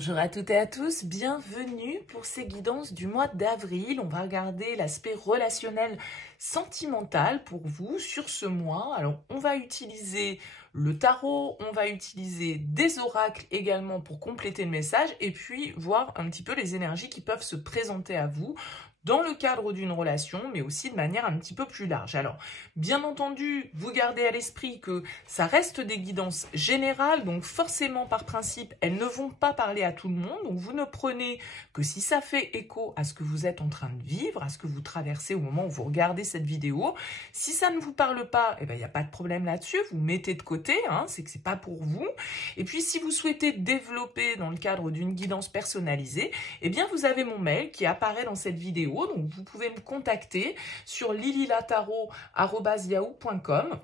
Bonjour à toutes et à tous, bienvenue pour ces guidances du mois d'avril. On va regarder l'aspect relationnel sentimental pour vous sur ce mois. Alors, on va utiliser le tarot, on va utiliser des oracles également pour compléter le message et puis voir un petit peu les énergies qui peuvent se présenter à vous dans le cadre d'une relation, mais aussi de manière un petit peu plus large. Alors, bien entendu, vous gardez à l'esprit que ça reste des guidances générales, donc forcément, par principe, elles ne vont pas parler à tout le monde, donc vous ne prenez que si ça fait écho à ce que vous êtes en train de vivre, à ce que vous traversez au moment où vous regardez cette vidéo. Si ça ne vous parle pas, eh ben, il n'y a pas de problème là-dessus, vous mettez de côté, c'est que c'est pas pour vous. Et puis, si vous souhaitez développer dans le cadre d'une guidance personnalisée, eh bien, vous avez mon mail qui apparaît dans cette vidéo. Donc, vous pouvez me contacter sur lililataro@yahoo.com.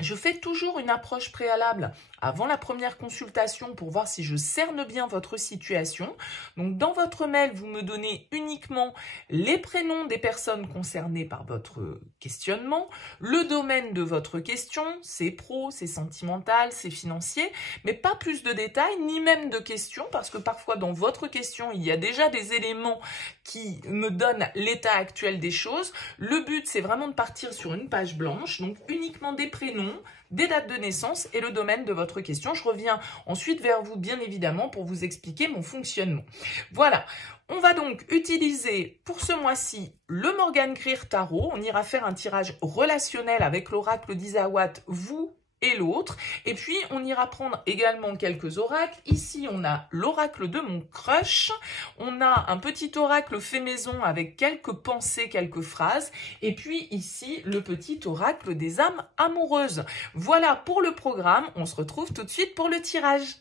Je fais toujours une approche préalable avant la première consultation pour voir si je cerne bien votre situation. Donc, dans votre mail, vous me donnez uniquement les prénoms des personnes concernées par votre questionnement, le domaine de votre question, c'est pro, c'est sentimental, c'est financier, mais pas plus de détails, ni même de questions, parce que parfois, dans votre question, il y a déjà des éléments qui me donnent l'état actuel des choses. Le but, c'est vraiment de partir sur une page blanche, donc uniquement des prénoms, des dates de naissance et le domaine de votre question. Je reviens ensuite vers vous, bien évidemment, pour vous expliquer mon fonctionnement. Voilà, on va donc utiliser pour ce mois-ci le Morgan Greer Tarot. On ira faire un tirage relationnel avec l'oracle d'Isawat, vous et l'autre. Et puis, on ira prendre également quelques oracles. Ici, on a l'oracle de mon crush. On a un petit oracle fait maison avec quelques pensées, quelques phrases. Et puis ici, le petit oracle des âmes amoureuses. Voilà pour le programme. On se retrouve tout de suite pour le tirage.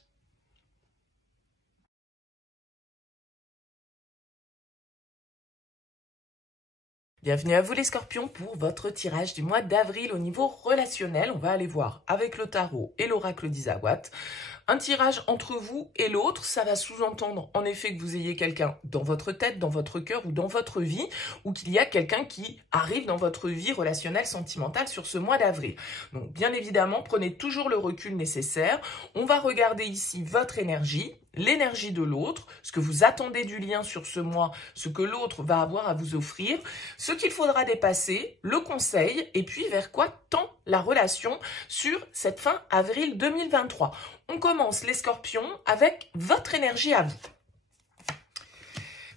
Bienvenue à vous les scorpions pour votre tirage du mois d'avril au niveau relationnel. On va aller voir avec le tarot et l'oracle d'Isawat. Un tirage entre vous et l'autre, ça va sous-entendre en effet que vous ayez quelqu'un dans votre tête, dans votre cœur ou dans votre vie, ou qu'il y a quelqu'un qui arrive dans votre vie relationnelle, sentimentale sur ce mois d'avril. Donc bien évidemment, prenez toujours le recul nécessaire. On va regarder ici votre énergie, l'énergie de l'autre, ce que vous attendez du lien sur ce mois, ce que l'autre va avoir à vous offrir, ce qu'il faudra dépasser, le conseil, et puis vers quoi tend la relation sur cette fin avril 2023. On commence les scorpions avec votre énergie à vous.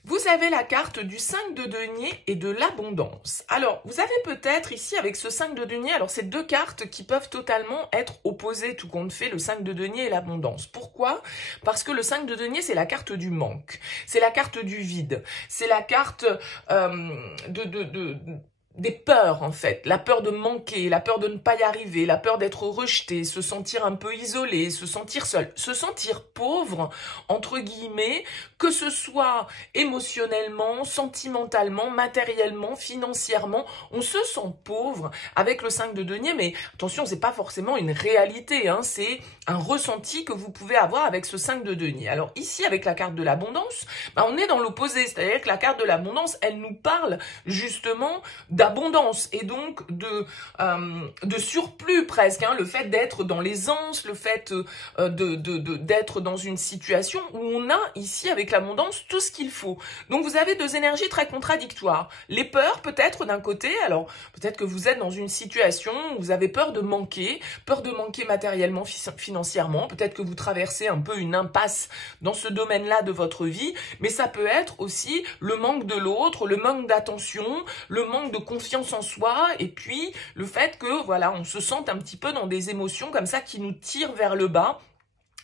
Vous avez la carte du 5 de denier et de l'abondance. Alors, vous avez peut-être ici avec ce 5 de denier, alors c'est deux cartes qui peuvent totalement être opposées tout compte fait, le 5 de denier et l'abondance. Pourquoi? Parce que le 5 de denier, c'est la carte du manque, c'est la carte du vide, c'est la carte des peurs en fait, la peur de manquer, la peur de ne pas y arriver, la peur d'être rejeté, se sentir un peu isolé, se sentir seul, se sentir pauvre, entre guillemets, que ce soit émotionnellement, sentimentalement, matériellement, financièrement, on se sent pauvre avec le 5 de denier, mais attention, c'est pas forcément une réalité, c'est un ressenti que vous pouvez avoir avec ce 5 de denier. Alors ici, avec la carte de l'abondance, on est dans l'opposé, c'est-à-dire que la carte de l'abondance, elle nous parle justement d'abondance et donc de surplus presque, le fait d'être dans l'aisance, le fait d'être dans une situation où on a ici avec l'abondance tout ce qu'il faut. Donc vous avez deux énergies très contradictoires. Les peurs peut-être d'un côté, alors peut-être que vous êtes dans une situation où vous avez peur de manquer matériellement, financièrement, peut-être que vous traversez un peu une impasse dans ce domaine-là de votre vie, mais ça peut être aussi le manque de l'autre, le manque d'attention, le manque de confiance en soi, et puis le fait que voilà, on se sente un petit peu dans des émotions comme ça qui nous tirent vers le bas,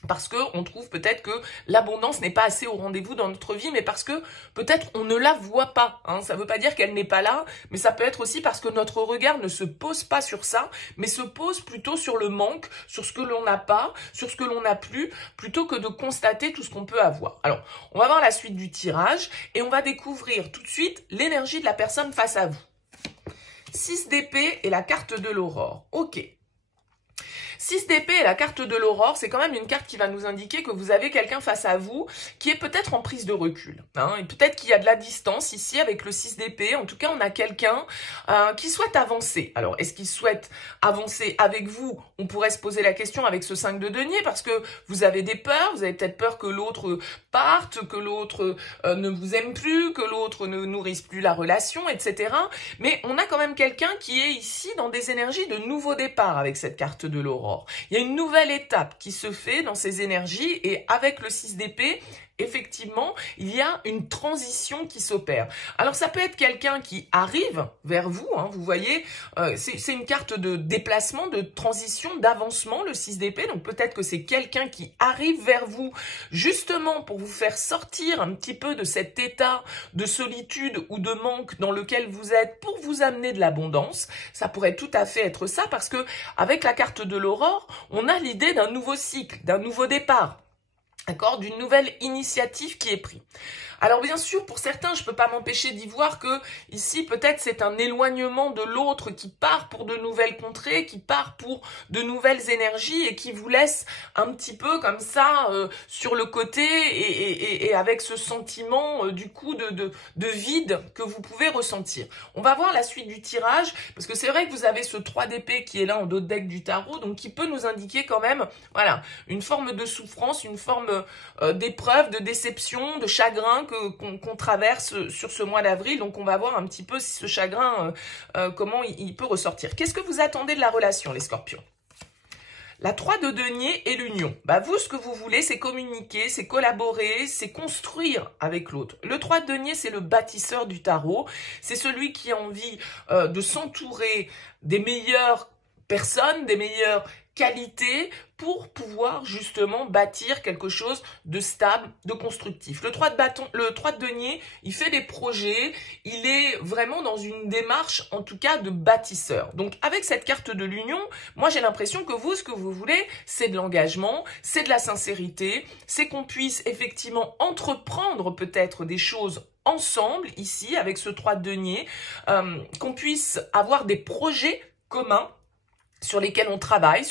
parce qu'on trouve peut-être que l'abondance n'est pas assez au rendez-vous dans notre vie, mais parce que peut-être on ne la voit pas. Ça ne veut pas dire qu'elle n'est pas là, mais ça peut être aussi parce que notre regard ne se pose pas sur ça, mais se pose plutôt sur le manque, sur ce que l'on n'a pas, sur ce que l'on n'a plus, plutôt que de constater tout ce qu'on peut avoir. Alors, on va voir la suite du tirage, et on va découvrir tout de suite l'énergie de la personne face à vous. 6 d'épée et la carte de l'aurore. Ok. 6 d'épée et la carte de l'aurore, c'est quand même une carte qui va nous indiquer que vous avez quelqu'un face à vous qui est peut-être en prise de recul. Hein, et peut-être qu'il y a de la distance ici avec le 6 d'épée. En tout cas, on a quelqu'un qui souhaite avancer. Alors, est-ce qu'il souhaite avancer avec vous? On pourrait se poser la question avec ce 5 de denier parce que vous avez des peurs. Vous avez peut-être peur que l'autre parte, que l'autre ne vous aime plus, que l'autre ne nourrisse plus la relation, etc. Mais on a quand même quelqu'un qui est ici dans des énergies de nouveau départ avec cette carte de l'aurore. Il y a une nouvelle étape qui se fait dans ces énergies et avec le 6 d'épée, effectivement, il y a une transition qui s'opère. Alors, ça peut être quelqu'un qui arrive vers vous, hein, vous voyez, c'est une carte de déplacement, de transition, d'avancement, le 6 d'épée. Donc, peut-être que c'est quelqu'un qui arrive vers vous justement pour vous faire sortir un petit peu de cet état de solitude ou de manque dans lequel vous êtes pour vous amener de l'abondance. Ça pourrait tout à fait être ça parce que avec la carte de l'aurore, on a l'idée d'un nouveau cycle, d'un nouveau départ. D'accord, d'une nouvelle initiative qui est prise. Alors bien sûr, pour certains, je ne peux pas m'empêcher d'y voir que ici, peut-être c'est un éloignement de l'autre qui part pour de nouvelles contrées, qui part pour de nouvelles énergies et qui vous laisse un petit peu comme ça sur le côté et avec ce sentiment du coup de vide que vous pouvez ressentir. On va voir la suite du tirage parce que c'est vrai que vous avez ce 3 d'épée qui est là en dos de deck du tarot, donc qui peut nous indiquer quand même, voilà, une forme de souffrance, une forme d'épreuve, de déception, de chagrin qu'on traverse sur ce mois d'avril. Donc on va voir un petit peu si ce chagrin, comment il peut ressortir. Qu'est-ce que vous attendez de la relation, les scorpions? La 3 de denier et l'union. Bah vous, ce que vous voulez, c'est communiquer, c'est collaborer, c'est construire avec l'autre. Le 3 de denier, c'est le bâtisseur du tarot. C'est celui qui a envie de s'entourer des meilleures personnes, des meilleures qualités pour pouvoir justement bâtir quelque chose de stable, de constructif. Le 3 de denier, il fait des projets, il est vraiment dans une démarche en tout cas de bâtisseur. Donc avec cette carte de l'union, moi j'ai l'impression que vous, ce que vous voulez, c'est de l'engagement, c'est de la sincérité, c'est qu'on puisse effectivement entreprendre peut-être des choses ensemble ici avec ce 3 de denier, qu'on puisse avoir des projets communs sur lesquels on travaille,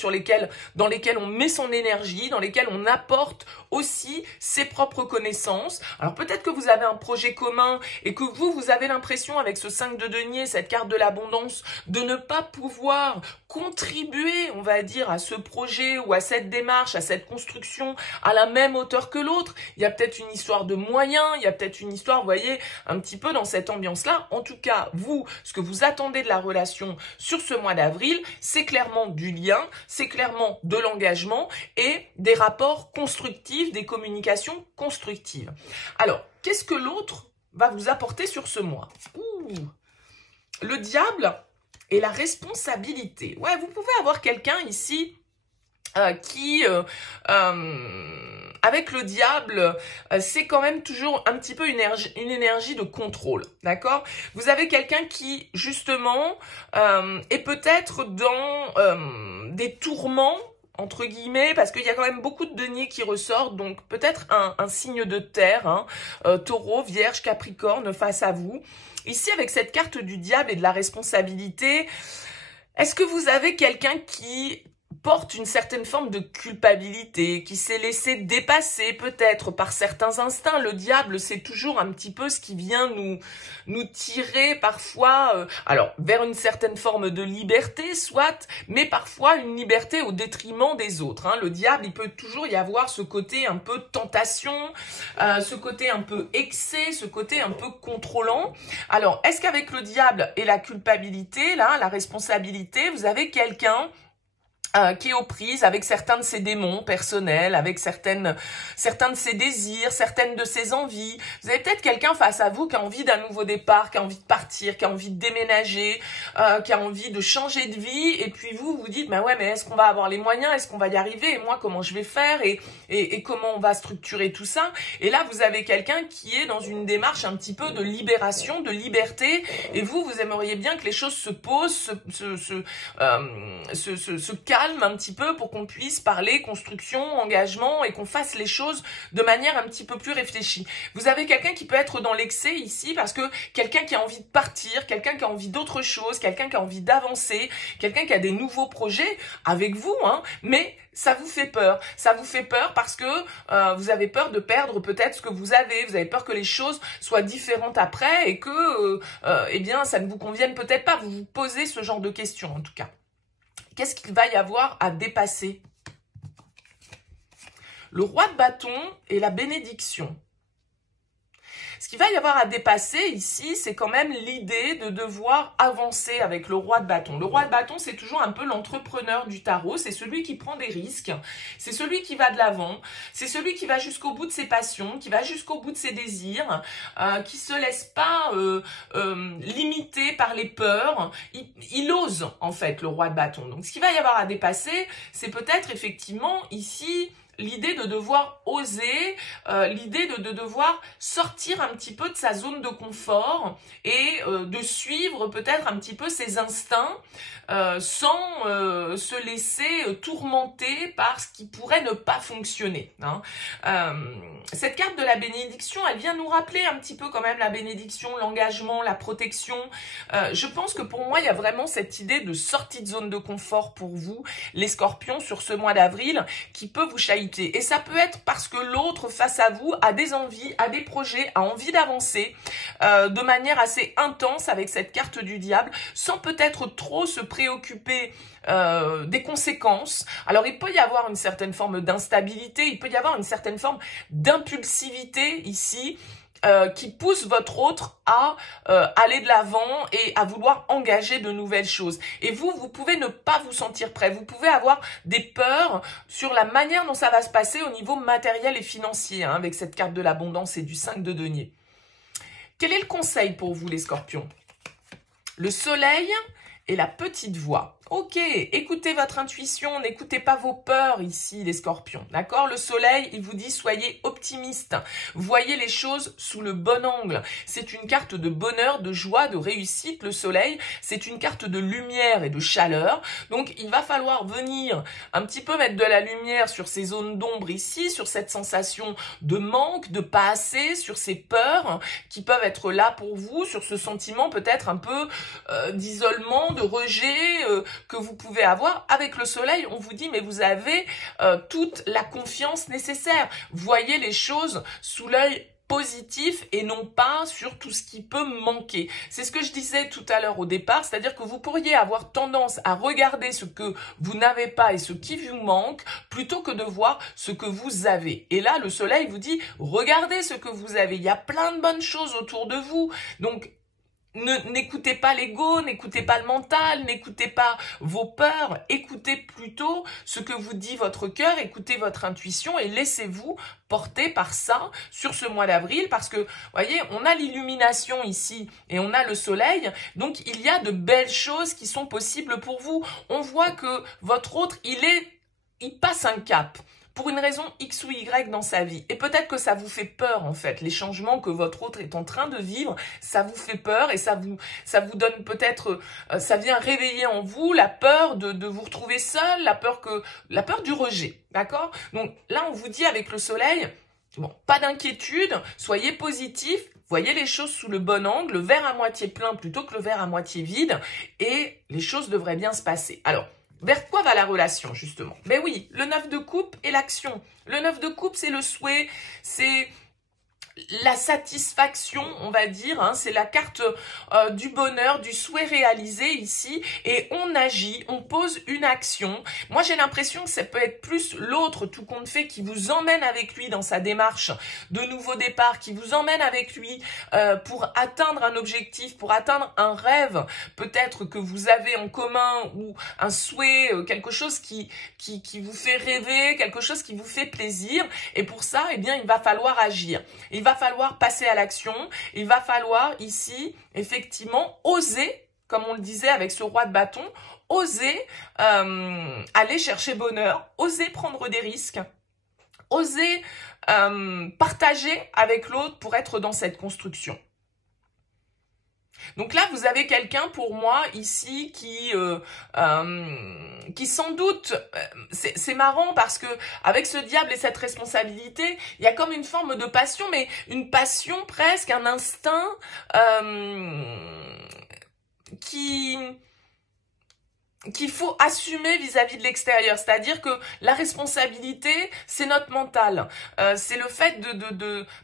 dans lesquels on met son énergie, dans lesquels on apporte aussi ses propres connaissances. Alors peut-être que vous avez un projet commun et que vous avez l'impression avec ce 5 de denier, cette carte de l'abondance, de ne pas pouvoir contribuer, on va dire, à ce projet ou à cette démarche, à cette construction à la même hauteur que l'autre. Il y a peut-être une histoire de moyens, il y a peut-être une histoire, vous voyez, un petit peu dans cette ambiance-là. En tout cas, vous, ce que vous attendez de la relation sur ce mois d'avril, c'est clairement du lien, c'est clairement de l'engagement et des rapports constructifs, des communications constructives. Alors, qu'est-ce que l'autre va vous apporter sur ce mois? Le diable et la responsabilité. Ouais, vous pouvez avoir quelqu'un ici qui, avec le diable, c'est quand même toujours un petit peu une énergie de contrôle, d'accord? Vous avez quelqu'un qui, justement, est peut-être dans des tourments, entre guillemets, parce qu'il y a quand même beaucoup de deniers qui ressortent, donc peut-être un signe de terre, hein, taureau, vierge, capricorne face à vous. Ici, avec cette carte du diable et de la responsabilité, est-ce que vous avez quelqu'un qui porte une certaine forme de culpabilité, qui s'est laissé dépasser peut-être par certains instincts? Le diable, c'est toujours un petit peu ce qui vient nous tirer parfois, alors vers une certaine forme de liberté, soit, mais parfois une liberté au détriment des autres. Hein. Le diable, il peut toujours y avoir ce côté un peu tentation, ce côté un peu excès, ce côté un peu contrôlant. Alors, est-ce qu'avec le diable et la culpabilité, là, la responsabilité, vous avez quelqu'un qui est aux prises avec certains de ses démons personnels, avec certains de ses désirs, certaines de ses envies. Vous avez peut-être quelqu'un face à vous qui a envie d'un nouveau départ, qui a envie de partir, qui a envie de déménager, qui a envie de changer de vie. Et puis vous vous dites, bah ouais, mais est-ce qu'on va avoir les moyens? Est-ce qu'on va y arriver? Et moi, comment je vais faire? Et comment on va structurer tout ça? Et là, vous avez quelqu'un qui est dans une démarche un petit peu de libération, de liberté. Et vous aimeriez bien que les choses se posent, se calment, calme un petit peu pour qu'on puisse parler construction, engagement et qu'on fasse les choses de manière un petit peu plus réfléchie. Vous avez quelqu'un qui peut être dans l'excès ici parce que quelqu'un qui a envie de partir, quelqu'un qui a envie d'autre chose, quelqu'un qui a envie d'avancer, quelqu'un qui a des nouveaux projets avec vous, hein, mais ça vous fait peur. Ça vous fait peur parce que vous avez peur de perdre peut-être ce que vous avez peur que les choses soient différentes après et que eh bien ça ne vous convienne peut-être pas. Vous vous posez ce genre de questions en tout cas. Qu'est-ce qu'il va y avoir à dépasser? Le roi de bâton et la bénédiction. Ce qu'il va y avoir à dépasser ici, c'est quand même l'idée de devoir avancer avec le roi de bâton. Le roi de bâton, c'est toujours un peu l'entrepreneur du tarot, c'est celui qui prend des risques, c'est celui qui va de l'avant, c'est celui qui va jusqu'au bout de ses passions, qui va jusqu'au bout de ses désirs, qui se laisse pas limiter par les peurs. Il ose en fait le roi de bâton. Donc ce qu'il va y avoir à dépasser, c'est peut-être effectivement ici l'idée de devoir oser, l'idée de devoir sortir un petit peu de sa zone de confort et de suivre peut-être un petit peu ses instincts sans se laisser tourmenter par ce qui pourrait ne pas fonctionner. Hein. Cette carte de la bénédiction, elle vient nous rappeler un petit peu quand même la bénédiction, l'engagement, la protection. Je pense que pour moi, il y a vraiment cette idée de sortie de zone de confort pour vous, les scorpions, sur ce mois d'avril, qui peut vous chahuter. Et ça peut être parce que l'autre face à vous a des envies, a des projets, a envie d'avancer de manière assez intense avec cette carte du diable, sans peut-être trop se préoccuper des conséquences. Alors il peut y avoir une certaine forme d'instabilité, il peut y avoir une certaine forme d'impulsivité ici, qui pousse votre autre à aller de l'avant et à vouloir engager de nouvelles choses. Et vous pouvez ne pas vous sentir prêt. Vous pouvez avoir des peurs sur la manière dont ça va se passer au niveau matériel et financier, hein, avec cette carte de l'abondance et du 5 de denier. Quel est le conseil pour vous, les scorpions? Le soleil et la petite voix. Ok, écoutez votre intuition, n'écoutez pas vos peurs ici, les scorpions, d'accord? Le soleil, il vous dit soyez optimiste, voyez les choses sous le bon angle. C'est une carte de bonheur, de joie, de réussite, le soleil. C'est une carte de lumière et de chaleur. Donc, il va falloir venir un petit peu mettre de la lumière sur ces zones d'ombre ici, sur cette sensation de manque, de pas assez, sur ces peurs qui peuvent être là pour vous, sur ce sentiment peut-être un peu d'isolement, de rejet, que vous pouvez avoir. Avec le soleil, on vous dit mais vous avez toute la confiance nécessaire. Voyez les choses sous l'œil positif et non pas sur tout ce qui peut manquer. C'est ce que je disais tout à l'heure au départ, c'est-à-dire que vous pourriez avoir tendance à regarder ce que vous n'avez pas et ce qui vous manque plutôt que de voir ce que vous avez. Et là, le soleil vous dit regardez ce que vous avez. Il y a plein de bonnes choses autour de vous. Donc, n'écoutez pas l'ego, n'écoutez pas le mental, n'écoutez pas vos peurs, écoutez plutôt ce que vous dit votre cœur, écoutez votre intuition et laissez-vous porter par ça sur ce mois d'avril parce que, voyez, on a l'illumination ici et on a le soleil, donc il y a de belles choses qui sont possibles pour vous. On voit que votre autre, il passe un cap pour une raison X ou Y dans sa vie. Et peut-être que ça vous fait peur, en fait. Les changements que votre autre est en train de vivre, ça vous fait peur et ça vous donne peut-être, ça vient réveiller en vous la peur de vous retrouver seul, la peur du rejet. D'accord? Donc là, on vous dit avec le soleil, bon, pas d'inquiétude, soyez positif, voyez les choses sous le bon angle, le verre à moitié plein plutôt que le verre à moitié vide et les choses devraient bien se passer. Alors, vers quoi va la relation, justement? Ben oui, le 9 de coupe et l'action. Le 9 de coupe, c'est le souhait, c'est la satisfaction, on va dire, hein, c'est la carte du bonheur, du souhait réalisé ici, et on agit, on pose une action. Moi, j'ai l'impression que ça peut être plus l'autre, tout compte fait, qui vous emmène avec lui dans sa démarche de nouveau départ, qui vous emmène avec lui pour atteindre un objectif, pour atteindre un rêve, peut-être que vous avez en commun, ou un souhait, quelque chose qui vous fait rêver, quelque chose qui vous fait plaisir, et pour ça, eh bien, il va falloir agir. Il va falloir passer à l'action, il va falloir ici, effectivement, oser, comme on le disait avec ce roi de bâton, oser aller chercher bonheur, oser prendre des risques, oser partager avec l'autre pour être dans cette construction. Donc là, vous avez quelqu'un pour moi ici qui sans doute, c'est marrant parce que avec ce diable et cette responsabilité, il y a comme une forme de passion, mais une passion presque, un instinct qu'il faut assumer vis-à-vis de l'extérieur. C'est-à-dire que la responsabilité, c'est notre mental. C'est le fait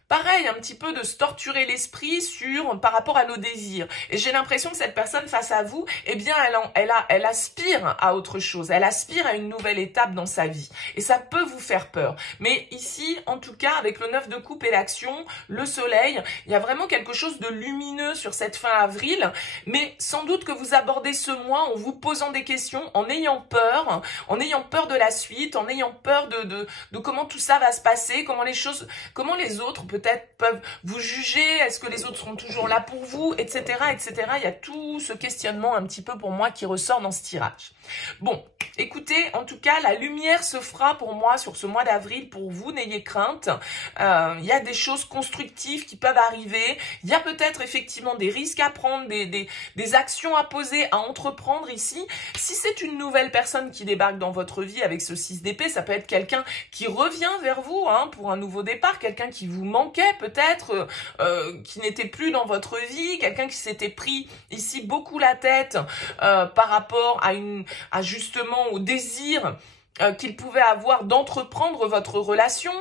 pareil, un petit peu de se torturer l'esprit par rapport à nos désirs. Et j'ai l'impression que cette personne face à vous, eh bien, elle aspire à autre chose. Elle aspire à une nouvelle étape dans sa vie. Et ça peut vous faire peur. Mais ici, en tout cas, avec le 9 de coupe et l'action, le soleil, il y a vraiment quelque chose de lumineux sur cette fin avril. Mais sans doute que vous abordez ce mois en vous posant des questions, en ayant peur de la suite, en ayant peur de comment tout ça va se passer, comment les autres peut-être peuvent vous juger, est-ce que les autres seront toujours là pour vous, etc., etc. Il y a tout ce questionnement un petit peu pour moi qui ressort dans ce tirage. Bon, écoutez, en tout cas, la lumière se fera pour moi sur ce mois d'avril pour vous, n'ayez crainte. Il y a des choses constructives qui peuvent arriver. Il y a peut-être effectivement des risques à prendre, des actions à poser, à entreprendre ici. Si c'est une nouvelle personne qui débarque dans votre vie avec ce 6 d'épée, ça peut être quelqu'un qui revient vers vous pour un nouveau départ, quelqu'un qui vous manquait peut-être, qui n'était plus dans votre vie, quelqu'un qui s'était pris ici beaucoup la tête par rapport à justement au désir qu'il pouvait avoir d'entreprendre votre relation.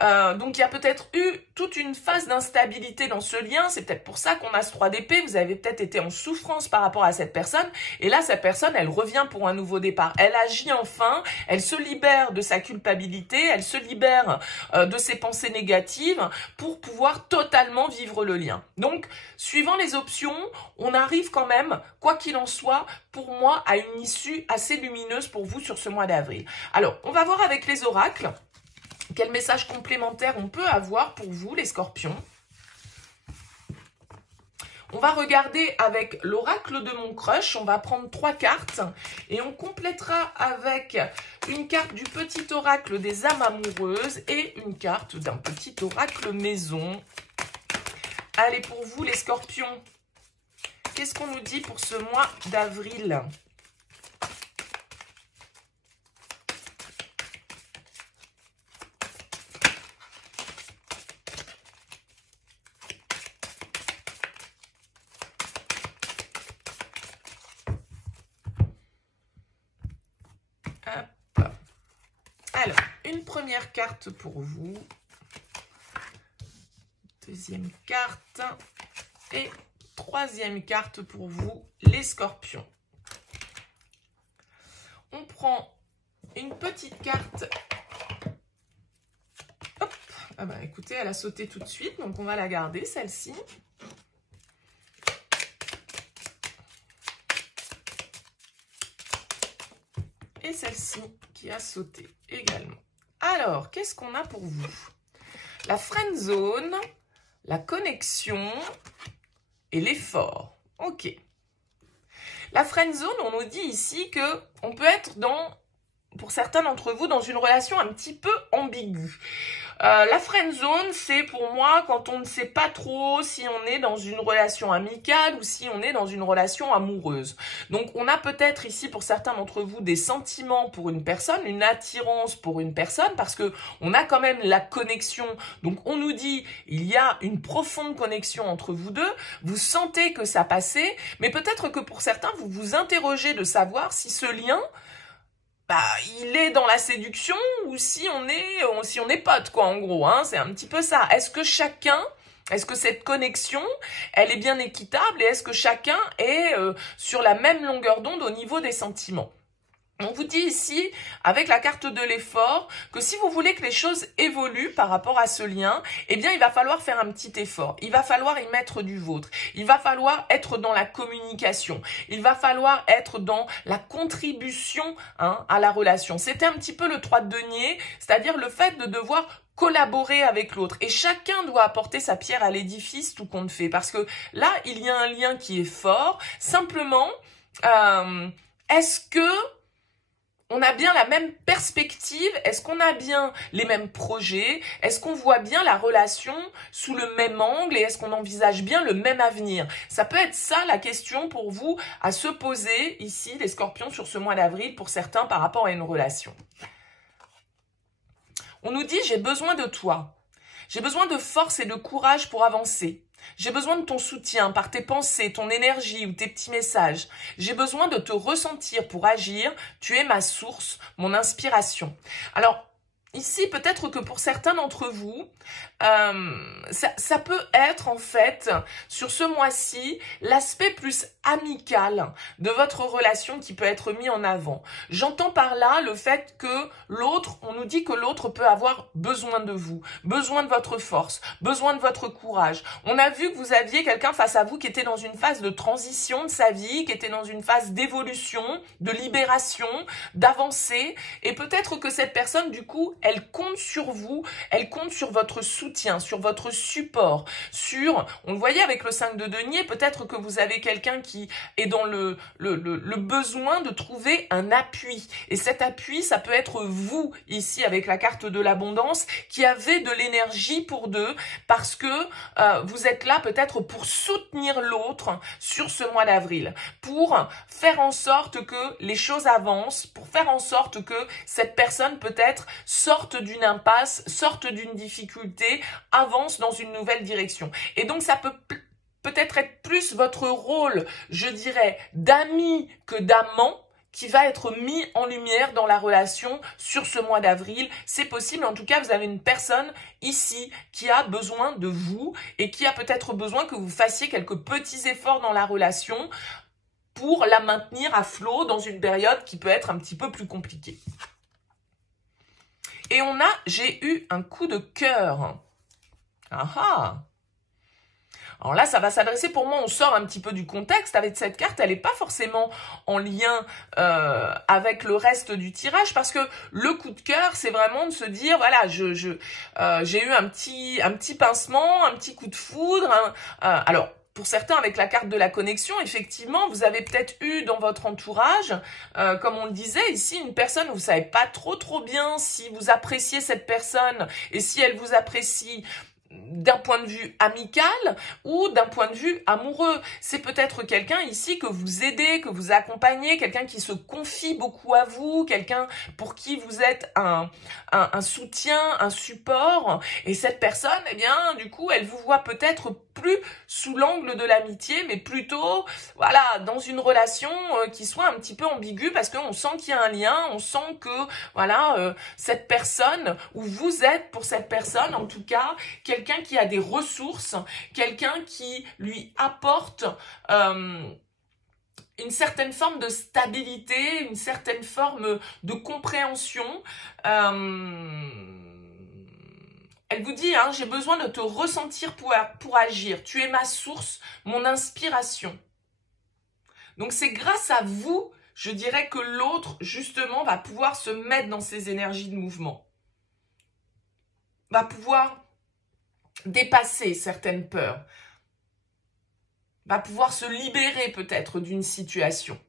Donc il y a peut-être eu toute une phase d'instabilité dans ce lien, c'est peut-être pour ça qu'on a ce 3 d'épée, vous avez peut-être été en souffrance par rapport à cette personne, et là cette personne elle revient pour un nouveau départ, elle agit enfin, elle se libère de sa culpabilité, elle se libère de ses pensées négatives pour pouvoir totalement vivre le lien. Donc suivant les options, on arrive quand même, quoi qu'il en soit, pour moi à une issue assez lumineuse pour vous sur ce mois d'avril. Alors, on va voir avec les oracles quel message complémentaire on peut avoir pour vous, les scorpions. On va regarder avec l'oracle de mon crush, on va prendre 3 cartes et on complétera avec une carte du petit oracle des âmes amoureuses et une carte d'un petit oracle maison. Allez, pour vous, les scorpions, qu'est-ce qu'on nous dit pour ce mois d'avril ? Alors, une première carte pour vous, deuxième carte et troisième carte pour vous, les scorpions. On prend une petite carte. Hop, ah bah écoutez, elle a sauté tout de suite, donc on va la garder, celle-ci. Et celle-ci qui a sauté également. Alors, qu'est-ce qu'on a pour vous? La friend zone, la connexion et l'effort. Ok. La friend zone, on nous dit ici que on peut être pour certains d'entre vous, dans une relation un petit peu ambiguë. La friend zone, c'est pour moi quand on ne sait pas trop si on est dans une relation amicale ou si on est dans une relation amoureuse. Donc on a peut-être ici pour certains d'entre vous des sentiments pour une personne, une attirance pour une personne parce que on a quand même la connexion. Donc on nous dit il y a une profonde connexion entre vous deux, vous sentez que ça passait, mais peut-être que pour certains vous vous interrogez de savoir si ce lien il est dans la séduction ou si on est potes, quoi, en gros, hein, c'est un petit peu ça. Est-ce que cette connexion, elle est bien équitable et est-ce que chacun est sur la même longueur d'onde au niveau des sentiments? On vous dit ici, avec la carte de l'effort, que si vous voulez que les choses évoluent par rapport à ce lien, eh bien, il va falloir faire un petit effort. Il va falloir y mettre du vôtre. Il va falloir être dans la communication. Il va falloir être dans la contribution à la relation. C'était un petit peu le 3 de denier, c'est-à-dire le fait de devoir collaborer avec l'autre. Et chacun doit apporter sa pierre à l'édifice, tout compte fait. Parce que là, il y a un lien qui est fort. Simplement, est-ce que on a bien la même perspective? Est-ce qu'on a bien les mêmes projets? Est-ce qu'on voit bien la relation sous le même angle et est-ce qu'on envisage bien le même avenir? Ça peut être ça la question pour vous à se poser ici, les scorpions, sur ce mois d'avril, pour certains par rapport à une relation. On nous dit, j'ai besoin de toi. J'ai besoin de force et de courage pour avancer. J'ai besoin de ton soutien par tes pensées, ton énergie ou tes petits messages. J'ai besoin de te ressentir pour agir. Tu es ma source, mon inspiration. Alors, ici, peut-être que pour certains d'entre vous, ça peut être en fait, sur ce mois-ci, l'aspect plus amical de votre relation qui peut être mis en avant. J'entends par là le fait que l'autre, on nous dit que l'autre peut avoir besoin de vous, besoin de votre force, besoin de votre courage. On a vu que vous aviez quelqu'un face à vous qui était dans une phase de transition de sa vie, qui était dans une phase d'évolution, de libération, d'avancée, et peut-être que cette personne, du coup, elle compte sur vous, elle compte sur votre soutien, sur votre support, on le voyait avec le 5 de denier, peut-être que vous avez quelqu'un qui est dans le besoin de trouver un appui. Et cet appui, ça peut être vous, ici, avec la carte de l'abondance, qui avez de l'énergie pour deux, parce que vous êtes là peut-être pour soutenir l'autre sur ce mois d'avril, pour faire en sorte que les choses avancent, pour faire en sorte que cette personne peut-être sorte d'une impasse, sorte d'une difficulté, avance dans une nouvelle direction. Et donc ça peut-être être plus votre rôle, je dirais, d'ami que d'amant, qui va être mis en lumière dans la relation sur ce mois d'avril. C'est possible, en tout cas, vous avez une personne ici qui a besoin de vous et qui a peut-être besoin que vous fassiez quelques petits efforts dans la relation pour la maintenir à flot dans une période qui peut être un petit peu plus compliquée. Et j'ai eu un coup de cœur. Ah ah! Alors là, ça va s'adresser, pour moi, on sort un petit peu du contexte avec cette carte, elle n'est pas forcément en lien avec le reste du tirage, parce que le coup de cœur, c'est vraiment de se dire, voilà, j'ai eu un petit pincement, un petit coup de foudre, alors, pour certains, avec la carte de la connexion, effectivement, vous avez peut-être eu dans votre entourage, comme on le disait ici, une personne où vous ne savez pas trop bien si vous appréciez cette personne et si elle vous apprécie d'un point de vue amical ou d'un point de vue amoureux. C'est peut-être quelqu'un ici que vous aidez, que vous accompagnez, quelqu'un qui se confie beaucoup à vous, quelqu'un pour qui vous êtes un soutien, un support. Et cette personne, eh bien, du coup, elle vous voit peut-être plus sous l'angle de l'amitié, mais plutôt, voilà, dans une relation qui soit un petit peu ambiguë, parce qu'on sent qu'il y a un lien, on sent que, voilà, cette personne, ou vous êtes pour cette personne, en tout cas, quelqu'un qui a des ressources, quelqu'un qui lui apporte une certaine forme de stabilité, une certaine forme de compréhension. Elle vous dit, hein, j'ai besoin de te ressentir pour agir. Tu es ma source, mon inspiration. Donc c'est grâce à vous, je dirais, que l'autre, justement, va pouvoir se mettre dans ses énergies de mouvement. Va pouvoir dépasser certaines peurs. Va pouvoir se libérer peut-être d'une situation.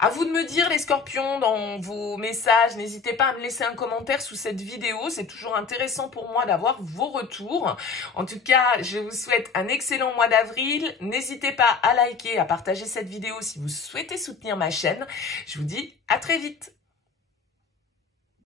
À vous de me dire, les scorpions, dans vos messages, n'hésitez pas à me laisser un commentaire sous cette vidéo. C'est toujours intéressant pour moi d'avoir vos retours. En tout cas, je vous souhaite un excellent mois d'avril. N'hésitez pas à liker, à partager cette vidéo si vous souhaitez soutenir ma chaîne. Je vous dis à très vite.